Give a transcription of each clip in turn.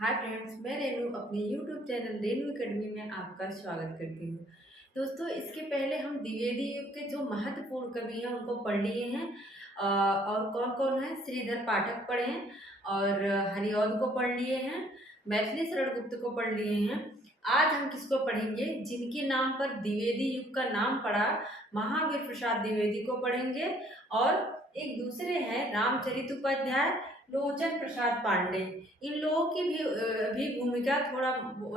Hi friends, मैं रेनू अपने YouTube channel Renu academy में आपका स्वागत करती हूँ। दोस्तों, इसके पहले हम द्विवेदी युग के जो महत्वपूर्ण कवि हैं उनको पढ़ लिए हैं। और कौन कौन है, श्रीधर पाठक पढ़े हैं और हरिऔध को पढ़ लिए हैं, मैथिली शरण गुप्त को पढ़ लिए हैं। आज हम किसको पढ़ेंगे? जिनके नाम पर द्विवेदी युग का नाम पड़ा, महावीर प्रसाद द्विवेदी को पढ़ेंगे। और एक दूसरे हैं रामचरित उपाध्याय, लोचन प्रसाद पांडे। इन लोगों की भी भूमिका थोड़ा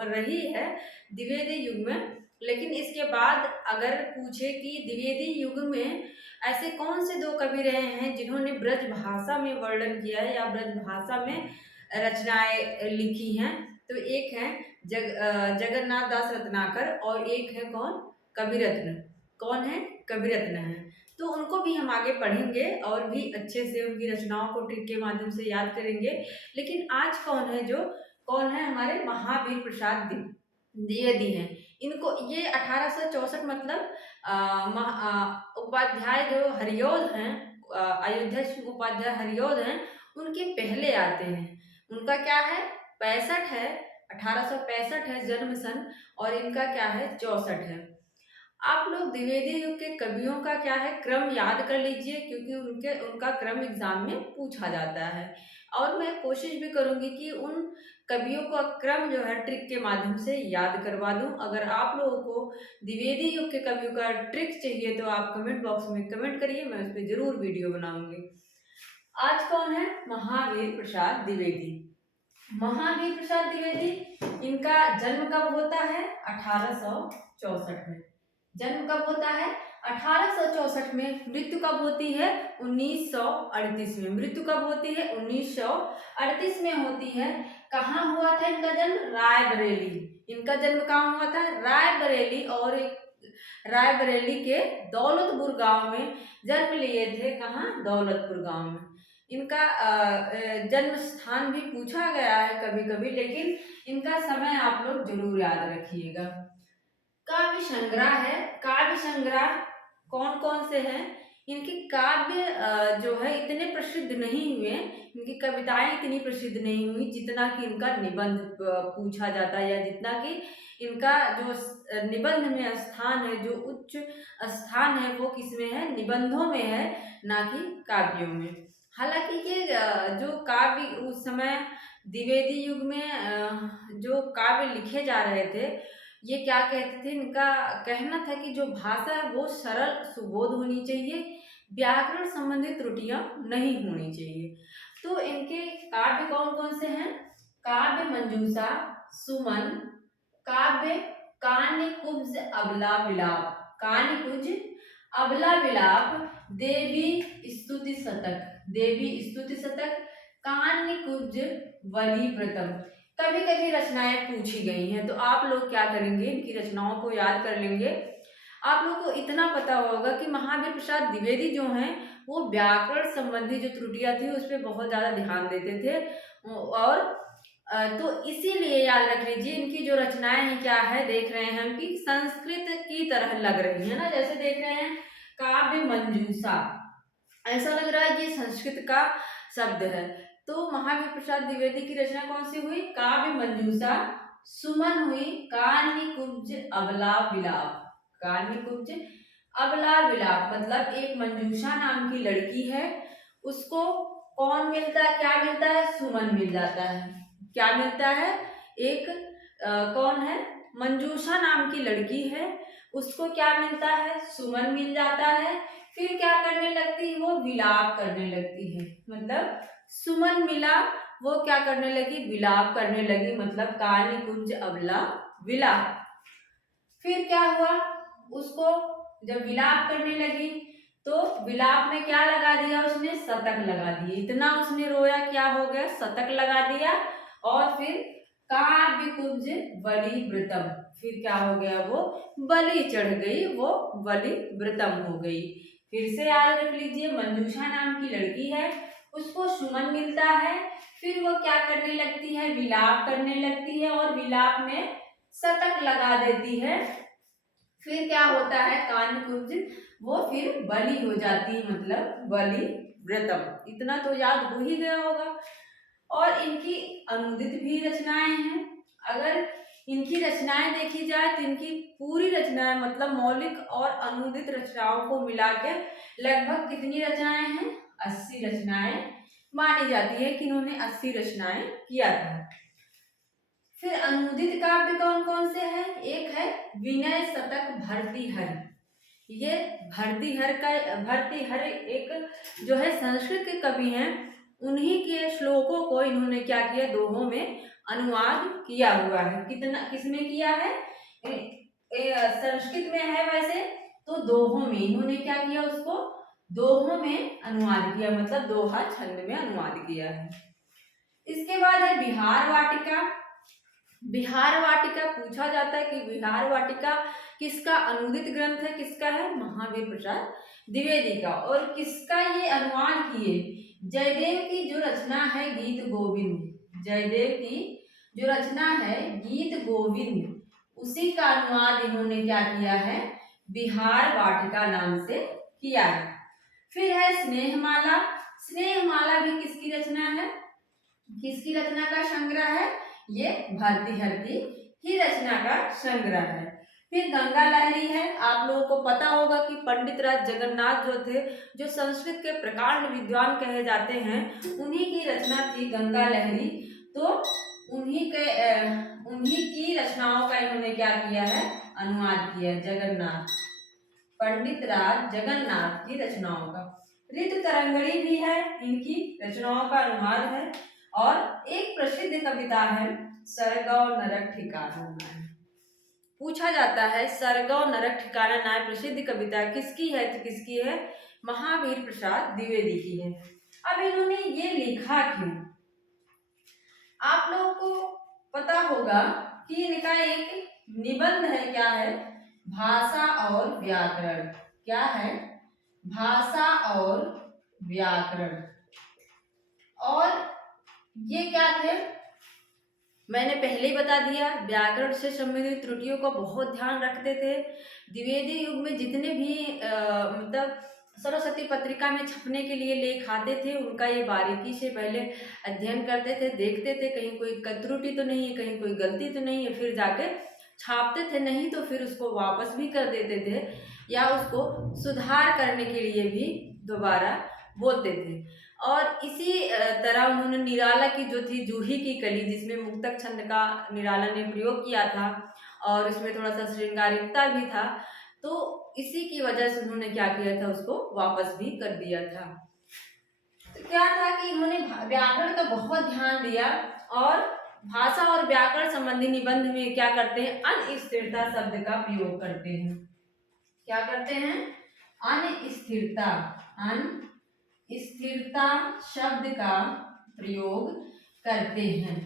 रही है द्विवेदी युग में। लेकिन इसके बाद अगर पूछे कि द्विवेदी युग में ऐसे कौन से दो कवि रहे हैं जिन्होंने ब्रज भाषा में वर्णन किया है या ब्रज भाषा में रचनाएं लिखी हैं, तो एक है जगन्नाथ दास रत्नाकर और एक है कौन? कविरत्न। कौन है? कविरत्न है। तो उनको भी हम आगे पढ़ेंगे और भी अच्छे से उनकी रचनाओं को ट्रिक के माध्यम से याद करेंगे। लेकिन आज कौन है हमारे महावीर प्रसाद द्विवेदी हैं। इनको ये 1864 मतलब उपाध्याय जो हरिऔध हैं, अयोध्या सिंह उपाध्याय हरिऔध हैं, उनके पहले आते हैं। उनका क्या है? 65 है, 1865 है जन्म सन, और इनका क्या है? 64 है। आप लोग द्विवेदी युग के कवियों का क्या है, क्रम याद कर लीजिए, क्योंकि उनका क्रम एग्जाम में पूछा जाता है। और मैं कोशिश भी करूंगी कि उन कवियों का क्रम जो है ट्रिक के माध्यम से याद करवा दूं। अगर आप लोगों को द्विवेदी युग के कवियों का ट्रिक चाहिए तो आप कमेंट बॉक्स में कमेंट करिए, मैं उस पर जरूर वीडियो बनाऊंगी। आज कौन है? महावीर प्रसाद द्विवेदी। महावीर प्रसाद द्विवेदी, इनका जन्म कब होता है? 1864 में। जन्म कब होता है? 1864 में। मृत्यु कब होती है? 1938 में। मृत्यु कब होती है? 1938 में होती है। कहाँ हुआ था इनका जन्म? रायबरेली। इनका जन्म कहाँ हुआ था? रायबरेली। और रायबरेली के दौलतपुर गांव में जन्म लिए थे। कहाँ? दौलतपुर गांव में। इनका जन्म स्थान भी पूछा गया है कभी कभी, लेकिन इनका समय आप लोग जरूर याद रखिएगा। काव्य संग्रह है। काव्य संग्रह कौन कौन से हैं? इनके काव्य जो है इतने प्रसिद्ध नहीं हुए, इनकी कविताएं इतनी प्रसिद्ध नहीं हुई जितना कि इनका निबंध पूछा जाता है, या जितना कि इनका जो निबंध में स्थान है, जो उच्च स्थान है, वो किसमें है? निबंधों में है, ना कि काव्यों में। हालांकि ये जो काव्य उस समय द्विवेदी युग में जो काव्य लिखे जा रहे थे, ये क्या कहते थे? इनका कहना था कि जो भाषा है वो सरल सुबोध होनी चाहिए, व्याकरण संबंधित त्रुटियां नहीं होनी चाहिए। तो इनके काव्य कौन कौन से हैं? काव्य मंजूषा, सुमन, काव्य कान्य कुब्ज अबला विलाप, कान्य कुब्ज अबला विलाप, देवी स्तुति शतक, देवी स्तुति शतक, कान्य कुब्ज वली व्रतम। कभी कभी रचनाएं पूछी गई हैं, तो आप लोग क्या करेंगे? इनकी रचनाओं को याद कर लेंगे। आप लोग को इतना पता होगा कि महावीर प्रसाद द्विवेदी जो हैं वो व्याकरण संबंधी जो त्रुटियां थी उस पर बहुत ज्यादा ध्यान देते थे। और तो इसीलिए याद रख लीजिए, इनकी जो रचनाएं हैं क्या है, देख रहे हैं हम कि संस्कृत की तरह लग रही है ना। जैसे देख रहे हैं काव्य मंजूषा, ऐसा लग रहा है ये संस्कृत का शब्द है। तो महावीर प्रसाद द्विवेदी की रचना कौन सी हुई? काव्य मंजूषा। सुमन हुई कान्य कुब्ज अबला विलाप, कान्य कुब्ज अबला विलाप मतलब एक मंजूषा नाम की लड़की है, उसको कौन मिलता है? क्या मिलता है? सुमन मिल जाता है। क्या मिलता है? एक कौन है? मंजूषा नाम की लड़की है, उसको क्या मिलता है? सुमन मिल जाता है। फिर क्या करने लगती है? वो विलाप करने लगती है। मतलब सुमन मिला, वो क्या करने लगी? विलाप करने लगी, मतलब कान्य कुब्ज अबला विलाप। फिर क्या हुआ? उसको जब विलाप करने लगी तो विलाप में क्या लगा दिया उसने? शतक लगा दिए। इतना उसने रोया, क्या हो गया? शतक लगा दिया। और फिर काव्य कुब्ज बलि व्रतम, फिर क्या हो गया? वो बलि चढ़ गई, वो बलि व्रतम हो गई। फिर से याद रख लीजिए, मंजूषा नाम की लड़की है, उसको सुमन मिलता है, फिर वो क्या करने लगती है? विलाप करने लगती है, और विलाप में शतक लगा देती है। फिर क्या होता है? कान्य कुब्ज, वो फिर बलि हो जाती है, मतलब बलि व्रतम। इतना तो याद हो ही गया होगा। और इनकी अनुदित भी रचनाएं हैं। अगर इनकी रचनाएं देखी जाए तो इनकी पूरी रचनाएं मतलब मौलिक और अनुदित रचनाओं को मिला के लगभग कितनी रचनाएं हैं? 80 रचनाएं मानी जाती है कि इन्होंने 80 रचनाएं किया था। फिर अनुदित काव्य कौन कौन से हैं? एक है विनय शतक भर्तृहरि। ये भर्तृहरि एक जो है संस्कृत के कवि हैं, उन्हीं के श्लोकों को इन्होंने क्या किया? दोहों में अनुवाद किया हुआ है। किसमें किया है? संस्कृत में है वैसे तो दोहों में इन्होंने क्या किया? उसको दोहों में अनुवाद किया, मतलब दोहा छंद में अनुवाद किया है। इसके बाद है बिहार वाटिका। बिहार वाटिका पूछा जाता है कि बिहार वाटिका किसका अनुदित ग्रंथ है? किसका है? महावीर प्रसाद द्विवेदी का। और किसका ये अनुवाद किए? जयदेव की जो रचना है गीत गोविंद, जयदेव की जो रचना है गीत गोविंद, उसी का अनुवाद इन्होंने क्या किया है? बिहार वाटिका नाम से किया है। फिर है स्नेहमाला। स्नेहमाला भी किसकी रचना है? किसकी रचना का संग्रह है? ये भर्तृहरि की रचना का संग्रह है। फिर गंगा लहरी है। आप लोगों को पता होगा कि पंडित राज जगन्नाथ जो थे, जो संस्कृत के प्रकांड विद्वान कहे जाते हैं, उन्हीं की रचना थी गंगा लहरी। तो उन्हीं की रचनाओं का इन्होंने क्या किया है? अनुवाद किया। जगन्नाथ, पंडित राज जगन्नाथ की रचनाओं का। ऋतु तरंगणी भी है, इनकी रचनाओं का अनुवाद है। और एक प्रसिद्ध कविता है सरगौ नरक ठिकाना नाय। पूछा जाता है सरगौ नरक ठिकाना नाय प्रसिद्ध कविता किसकी है? तो किसकी है? महावीर प्रसाद द्विवेदी की है। अब इन्होंने ये लिखा क्यों? आप लोगों को पता होगा कि इनका एक निबंध है। क्या है? भाषा और व्याकरण। क्या है? भाषा और व्याकरण। और ये क्या थे? मैंने पहले ही बता दिया, व्याकरण से संबंधित त्रुटियों का बहुत ध्यान रखते थे। द्विवेदी युग में जितने भी मतलब सरस्वती पत्रिका में छपने के लिए लेख आते थे, उनका ये बारीकी से पहले अध्ययन करते थे, देखते थे कहीं कोई त्रुटि तो नहीं है, कहीं कोई गलती तो नहीं है, फिर जाके छापते थे। नहीं तो फिर उसको वापस भी कर देते थे या उसको सुधार करने के लिए भी दोबारा बोलते थे। और इसी तरह उन्होंने निराला की जो थी जूही की कली, जिसमें मुक्तक छंद का निराला ने प्रयोग किया था और उसमें थोड़ा सा श्रृंगारिकता भी था, तो इसी की वजह से उन्होंने क्या किया था? उसको वापस भी कर दिया था। तो क्या था कि इन्होंने व्याकरण का बहुत ध्यान दिया और भाषा और व्याकरण संबंधी निबंध में क्या करते हैं? अनिस्थिरता शब्द का प्रयोग करते हैं। क्या करते हैं? अनिस्थिरता शब्द का प्रयोग करते हैं।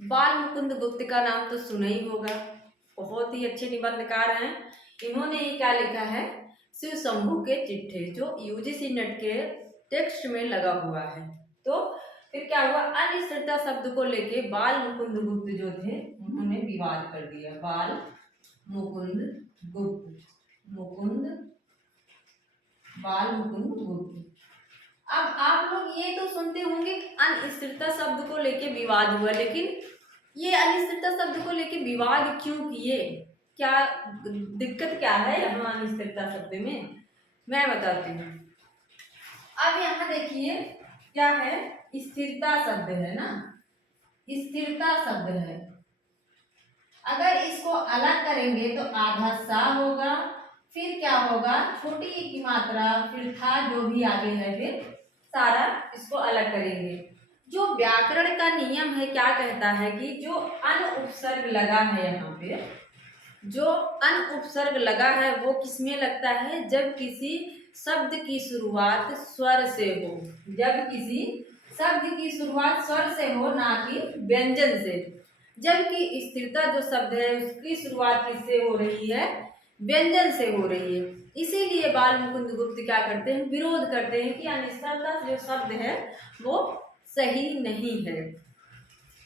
बाल मुकुंद गुप्त का नाम तो सुना ही होगा, बहुत ही अच्छे निबंधकार हैं। इन्होंने ये क्या लिखा है? शिव शंभू के चिट्ठे, जो यूजीसी नेट के टेक्स्ट में लगा हुआ है। तो फिर क्या हुआ? अनिश्चितता शब्द को लेके बाल मुकुंद गुप्त जो थे, उन्होंने विवाद कर दिया। बाल मुकुंद गुप्त, बाल मुकुंद गुप्त। अब आप लोग ये तो सुनते होंगे अनिश्चितता शब्द को लेके विवाद हुआ, लेकिन ये अनिश्चितता शब्द को लेके विवाद क्यों किए? क्या दिक्कत क्या है यहाँ अनिश्चितता शब्द में? मैं बताती हूँ। अब यहाँ देखिए क्या है? स्थिरता शब्द है ना, स्थिरता शब्द है। अगर इसको अलग करेंगे तो आधा सा होगा, फिर क्या होगा? छोटी ई की मात्रा, फिर था जो भी आगे है, फिर सारा इसको अलग करेंगे। जो व्याकरण का नियम है क्या कहता है कि जो अन उपसर्ग लगा है, यहाँ पे जो अन उपसर्ग लगा है वो किसमें लगता है? जब किसी शब्द की शुरुआत स्वर से हो, जब किसी शब्द की शुरुआत स्वर से हो, ना कि व्यंजन से। जबकि स्थिरता जो शब्द है उसकी शुरुआत किससे हो रही है? व्यंजन से हो रही है। इसीलिए बाल मुकुंद गुप्त क्या करते हैं? विरोध करते हैं कि अनिश्चितता जो शब्द है वो सही नहीं है।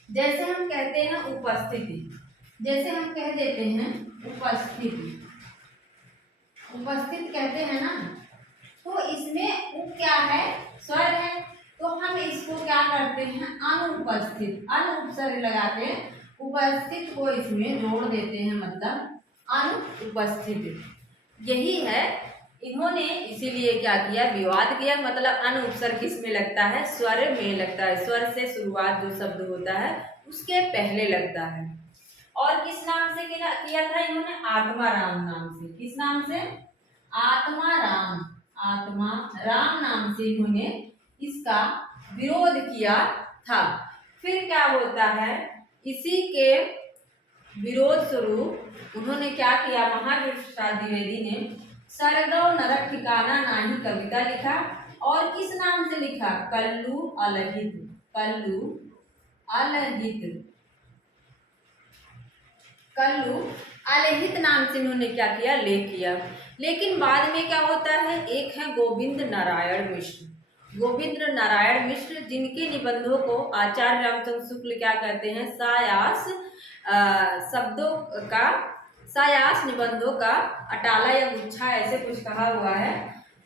जैसे हम कहते हैं उपस्थिति, जैसे हम कह देते हैं उपस्थिति, उपस्थित कहते हैं ना, तो इसमें उप क्या है? स्वर है। तो तो हम इसको क्या करते हैं, अनुपस्थित, अनुपसर्ग लगा के उपस्थित को इसमें जोड़ देते हैं, मतलब अनुपस्थित। यही है, इन्होंने इसीलिए क्या किया, विवाद किया। मतलब अनुपसर्ग किसमें लगता है, स्वर में लगता है। स्वर से शुरुआत जो शब्द होता है उसके पहले लगता है। और किस नाम से किया था इन्होंने, आत्माराम नाम से। किस नाम से, आत्माराम, आत्माराम नाम से इन्होंने इसका विरोध किया था। फिर क्या होता है, इसी के विरोध स्वरूप उन्होंने क्या किया, महावीर प्रसाद द्विवेदी ने सरगव नरक ठिकाना नाही कविता लिखा। और किस नाम से लिखा, कल्लू अलहित, कल्लू अलहित, कल्लू अलहित नाम से इन्होंने क्या किया, लेख किया। लेकिन बाद में क्या होता है, एक है गोविंद नारायण मिश्र। गोविंद नारायण मिश्र, जिनके निबंधों को आचार्य रामचंद्र शुक्ल क्या कहते हैं, सायास शब्दों का, सायास निबंधों का अटाला या गुच्छा, ऐसे कुछ कहा हुआ है।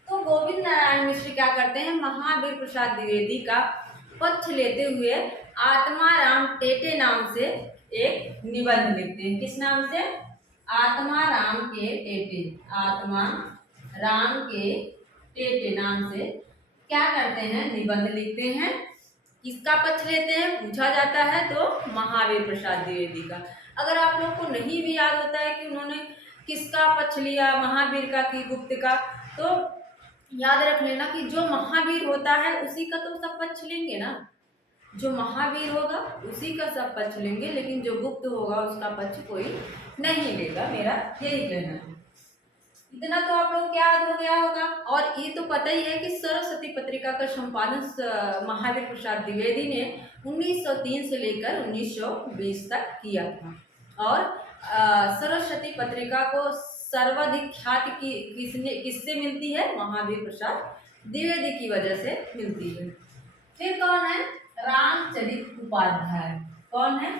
तो गोविंद नारायण मिश्र क्या करते हैं, महावीर प्रसाद द्विवेदी का पक्ष लेते हुए आत्माराम टेटे नाम से एक निबंध लिखते हैं। किस नाम से, आत्माराम के टेटे, आत्माराम के टेटे नाम से क्या करते हैं, निबंध लिखते हैं। किसका पक्ष लेते हैं, पूछा जाता है तो महावीर प्रसाद द्विवेदी का। अगर आप लोग को नहीं भी याद होता है कि उन्होंने किसका पक्ष लिया, महावीर का कि गुप्त का, तो याद रख लेना कि जो महावीर होता है उसी का तो सब पक्ष लेंगे ना। जो महावीर होगा उसी का सब पक्ष लेंगे, लेकिन जो गुप्त होगा उसका पक्ष कोई नहीं लेगा, मेरा यही कहना है। इतना तो आप लोग याद हो गया होगा। और ये तो पता ही है कि सरस्वती पत्रिका का संपादन महावीर प्रसाद द्विवेदी ने 1903 से लेकर 1920 तक किया था। और सरस्वती पत्रिका को सर्वाधिक ख्याति किससे मिलती है, महावीर प्रसाद द्विवेदी की वजह से मिलती है। फिर कौन है, रामचरित उपाध्याय। कौन है,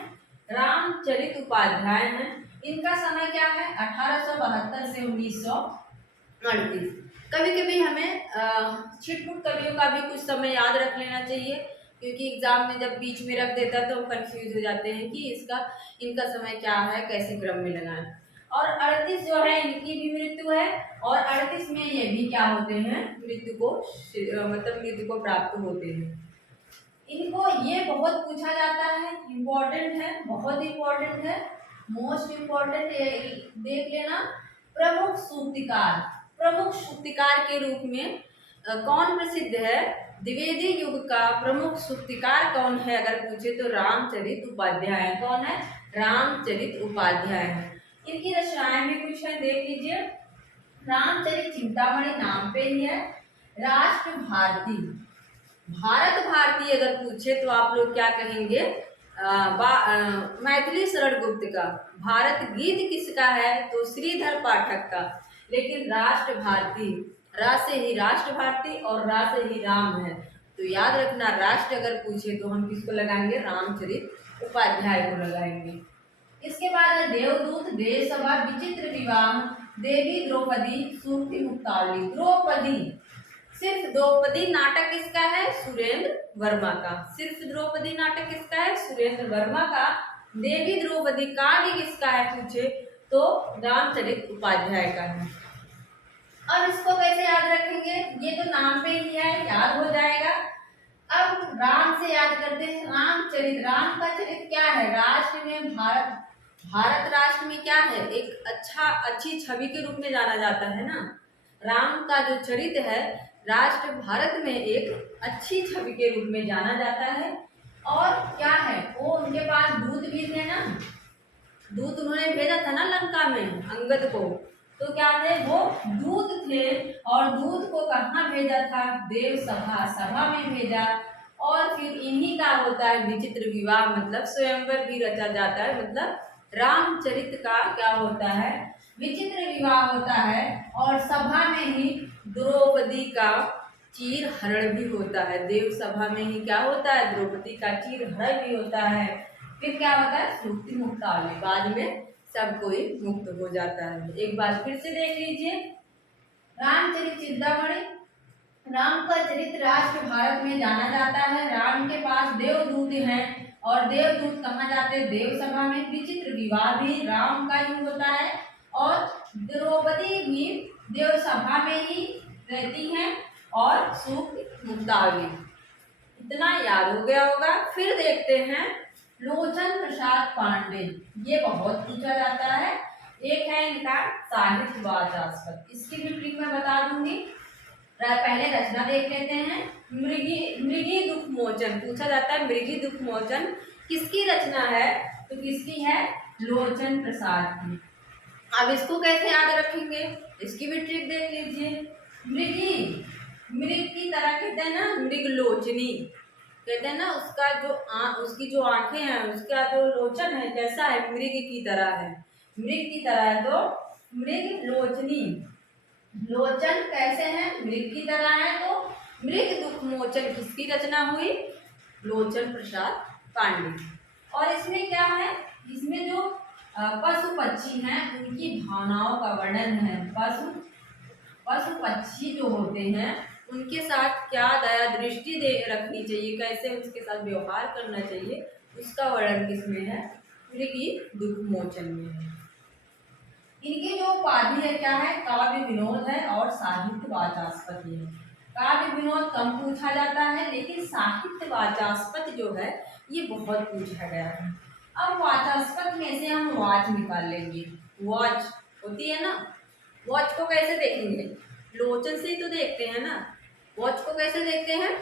रामचरित उपाध्याय है। इनका समय क्या है, 1872 से 1938। कभी कभी हमें छिटपुट कवियों का भी कुछ समय याद रख लेना चाहिए, क्योंकि एग्जाम में जब बीच में रख देता है तो हम कंफ्यूज हो जाते हैं कि इनका समय क्या है, कैसे क्रम में लगाएं। और 38 जो है इनकी भी मृत्यु है, और 38 में ये भी क्या होते हैं, मृत्यु को प्राप्त होते हैं। इनको ये बहुत पूछा जाता है, इम्पोर्टेंट है, बहुत इम्पोर्टेंट है, मोस्ट इम्पोर्टेंट, ये देख लेना। प्रमुख सूक्तिकार, प्रमुख सूक्तिकार के रूप में कौन प्रसिद्ध है, द्विवेदी युग का प्रमुख सूक्तिकार कौन है अगर पूछे तो रामचरित उपाध्याय। कौन है, रामचरित उपाध्याय है। इनकी रचनाएं भी कुछ है, देख लीजिए। रामचरित चिंतामणि नाम पे ही है। राष्ट्र भारती, भारत भारती अगर पूछे तो आप लोग क्या कहेंगे, मैथिली शरण गुप्त का। भारत गीत किसका है, तो श्रीधर पाठक का। लेकिन राष्ट्र भारती, रा से ही राष्ट्र भारती और रा से ही राम है, तो याद रखना राष्ट्र अगर पूछे तो हम किसको लगाएंगे, रामचरित उपाध्याय को लगाएंगे। इसके बाद है देवदूत, देशसभा, विचित्र विवाह, देवी द्रौपदी, सूक्ति मुक्तावली। द्रौपदी, सिर्फ द्रौपदी नाटक किसका है, सुरेंद्र वर्मा का। सिर्फ द्रौपदी नाटक किसका है, सुरेंद्र वर्मा का। देवी द्रौपदी काव्य किसका है पूछे तो रामचरित उपाध्याय का है। अब इसको कैसे याद रखेंगे, ये तो नाम पे ही है, याद हो जाएगा। अब राम से याद करते हैं, रामचरित, राम का चरित्र क्या है, राष्ट्र में भारत राष्ट्र में क्या है, एक अच्छी छवि के रूप में जाना जाता है ना। राम का जो चरित्र है राष्ट्र भारत में एक अच्छी छवि के रूप में जाना जाता है। और क्या है, वो उनके पास दूत भी थे ना, दूत उन्होंने भेजा था ना लंका में अंगद को, तो क्या थे, वो दूत थे। और दूत को कहाँ भेजा था, देव सभा में भेजा। और फिर इन्हीं का होता है विचित्र विवाह, मतलब स्वयंवर भी रचा जाता है। मतलब रामचरित का क्या होता है, विचित्र विवाह होता है। और सभा में ही द्रौपदी का चीर हरण भी होता है। देव सभा में ही क्या होता है, द्रौपदी का चीर हरण भी होता है। फिर क्या होता है, सूक्ति मुक्तावली, बाद में सब कोई मुक्त हो जाता है। एक बार फिर से देख लीजिए, रामचरित चिंतामणि, राम का चरित्र राष्ट्र भारत में जाना जाता है। राम के पास देवदूत हैं और देवदूत कहाँ जाते हैं? देव सभा में। विचित्र विवाह भी राम का ही होता है और द्रौपदी भी देव सभा में ही रहती हैं और सूक्त मुक्तावली। इतना याद हो गया होगा। फिर देखते हैं लोचन प्रसाद पांडे, ये बहुत पूछा जाता है। एक है इनका साहित्यवाचास्पद, इसकी भी ट्रिक मैं बता दूंगी। पहले रचना देख लेते हैं। मृगी दुख मोचन पूछा जाता है। मृगी दुख मोचन किसकी रचना है? तो किसकी है? लोचन प्रसाद की। अब इसको कैसे याद रखेंगे? इसकी भी ट्रिक देख लीजिए। मृगी, मृग की तरह कहते हैं ना, मृग लोचनी कहते हैं ना, उसकी जो आंखें हैं, उसका जो लोचन है कैसा है? मृग की तरह है। मृग की तरह है तो मृग लोचनी। लोचन कैसे हैं? मृग की तरह है। तो मृग दुख मोचन किसकी रचना हुई? लोचन प्रसाद पांडे। और इसमें क्या है? इसमें जो पशु पक्षी हैं उनकी भावनाओं का वर्णन है। पशु पक्षी जो होते हैं उनके साथ क्या दया दृष्टि रखनी चाहिए, कैसे उसके साथ व्यवहार करना चाहिए, उसका वर्णन किसमें है? मृगी दुख मोचन में है। इनकी जो उपाधि है क्या है? काव्य विनोद है और साहित्य वाचास्पद है। काव्य विनोद कम पूछा जाता है, लेकिन साहित्य वाचास्पद जो है ये बहुत पूछा गया है। अब वाचास्पद में से हम वॉच निकाल लेंगे। वॉच होती है ना, वॉच को कैसे देखेंगे? लोचन से ही तो देखते हैं ना। वॉच को कैसे देखते हैं?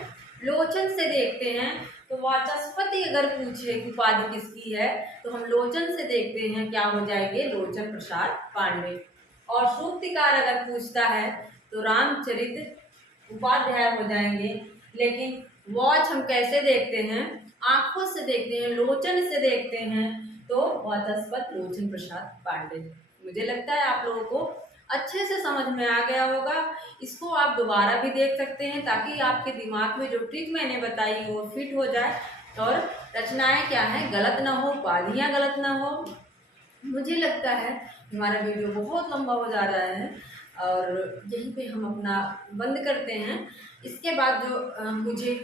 लोचन से देखते हैं। तो वाचस्पति अगर पूछे उपाधि किसकी है तो हम लोचन से देखते हैं, क्या हो जाएंगे? लोचन प्रसाद पांडे। और सूक्तिकार अगर पूछता है तो रामचरित उपाध्याय हो जाएंगे। लेकिन वॉच हम कैसे देखते हैं? आंखों से देखते हैं, लोचन से देखते हैं, तो वाचस्पत लोचन प्रसाद पांडे। मुझे लगता है आप लोगों को अच्छे से समझ में आ गया होगा। इसको आप दोबारा भी देख सकते हैं ताकि आपके दिमाग में जो ट्रिक मैंने बताई वो फिट हो जाए और रचनाएं क्या है गलत ना हो, उपाधियाँ गलत ना हो। मुझे लगता है हमारा वीडियो बहुत लंबा हो जा रहा है और यहीं पे हम अपना बंद करते हैं। इसके बाद जो मुझे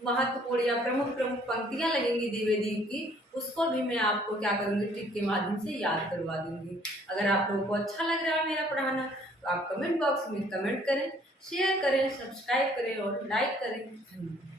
महत्वपूर्ण या प्रमुख पंक्तियाँ लगेंगी द्विवेदी की, उसको भी मैं आपको क्या करूँगी? ट्रिक के माध्यम से याद करवा दूंगी। अगर आप लोगों को अच्छा लग रहा है मेरा पढ़ाना तो आप कमेंट बॉक्स में कमेंट करें, शेयर करें, सब्सक्राइब करें और लाइक करें। धन्यवाद।